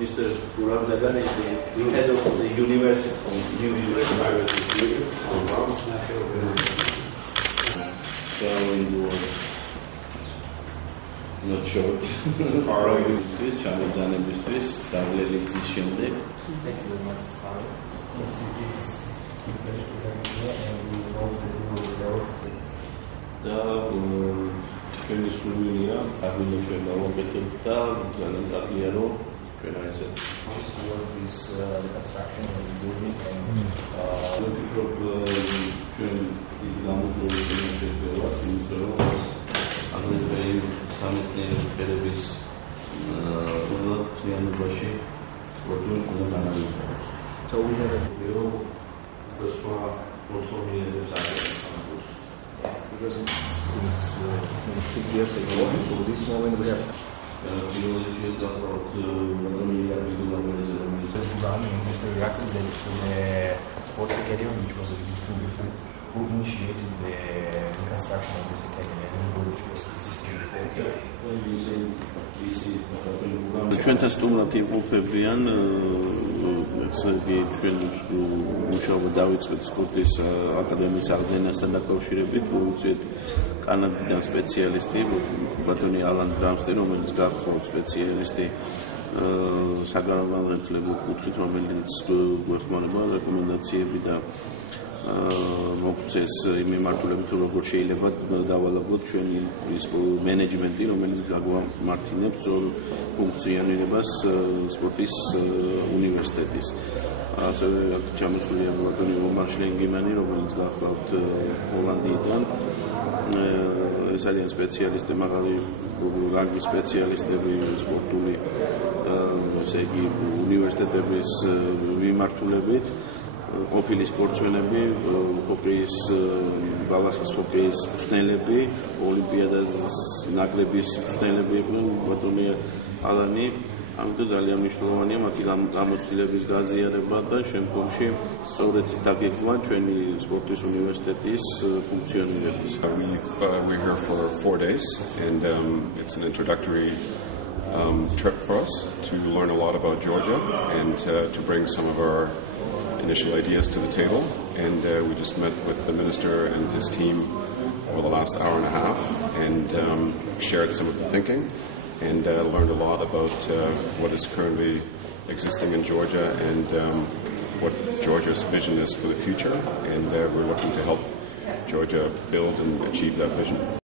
Mr. Guram Zagan is the head of the university, New University. So it was not short. Far away with this, Chamajan and Mistress, Davle Lexis Shende. Thank you very much, Sari. It's a pleasure to have you here, and we hope that you will grow. ჩვენი სურვილია აღინა ჩვენ დავაკეთოთ და ძალიან კარგია რომ ჩვენ აი ესე this reconstruction of the building and ჩვენ დიდი გამოწვევის შეგვევა იმიტომ რომ აგრეთვე სამეცნიერო პირების უზრუნველობაში პროდუქტი უნდა განავითაროს. So we have the სხვა პორტფოლიოებს არის because since 6 years ago, so this moment we have running Mr. Reactor, there is a sports academy which was existing before. Who initiated the construction of this academy and which was existing before? ჩვენთან სტუმრად იმყოფებიან ჩვენ მუშაობა დავიწყეთ სპორტის აკადემიის აღდგენასთან დაკავშირებით, მოვიწვიეთ კანადიდან სპეციალისტი, ბატონი ალან გრამსტი, რომელიც გახდა სპეციალისტი საგანმანათლებლო კუთხით, რომელიც გვეხმარება რეკომენდაციები და მოგვწეს იმ მიმართულებით, რომ როგორ შეიძლება დავალაგოთ ჩვენი ის მენეჯმენტი, რომელიც გაგვამართლებს ძველ ფუნქციონირებას სპორტის უნივერსიტეტის. ასევე ჩამოსულია ბატონი ომარ შლენგიმანი, რომელიც გახლავთ ჰოლანდიიდან. ეს არიან სპეციალისტები, მაღალი რანგის სპეციალისტები სპორტული, ესე იგი უნივერსიტეტების მიმართულებით. ყოფილი სპორტსმენები, ჰოკეის, ბალახის ჰოკეის მწვრთნელები, ოლიმპიადას ნაკრების მწვრთნელები იყვნენ, ბატონი ალანი. ამიტომ ძალიან მნიშვნელოვანია მათი გამოცდილების გაზიარება და შემდგომში სწორედ დაგეგმვა ჩვენი სპორტის უნივერსიტეტის ფუნქციონირების. We're here for 4 days, and it's an introductory trip for us to learn a lot about Georgia and to bring some of our initial ideas to the table. And we just met with the minister and his team over the last hour and a half and shared some of the thinking and learned a lot about what is currently existing in Georgia and what Georgia's vision is for the future. And we're looking to help Georgia build and achieve that vision.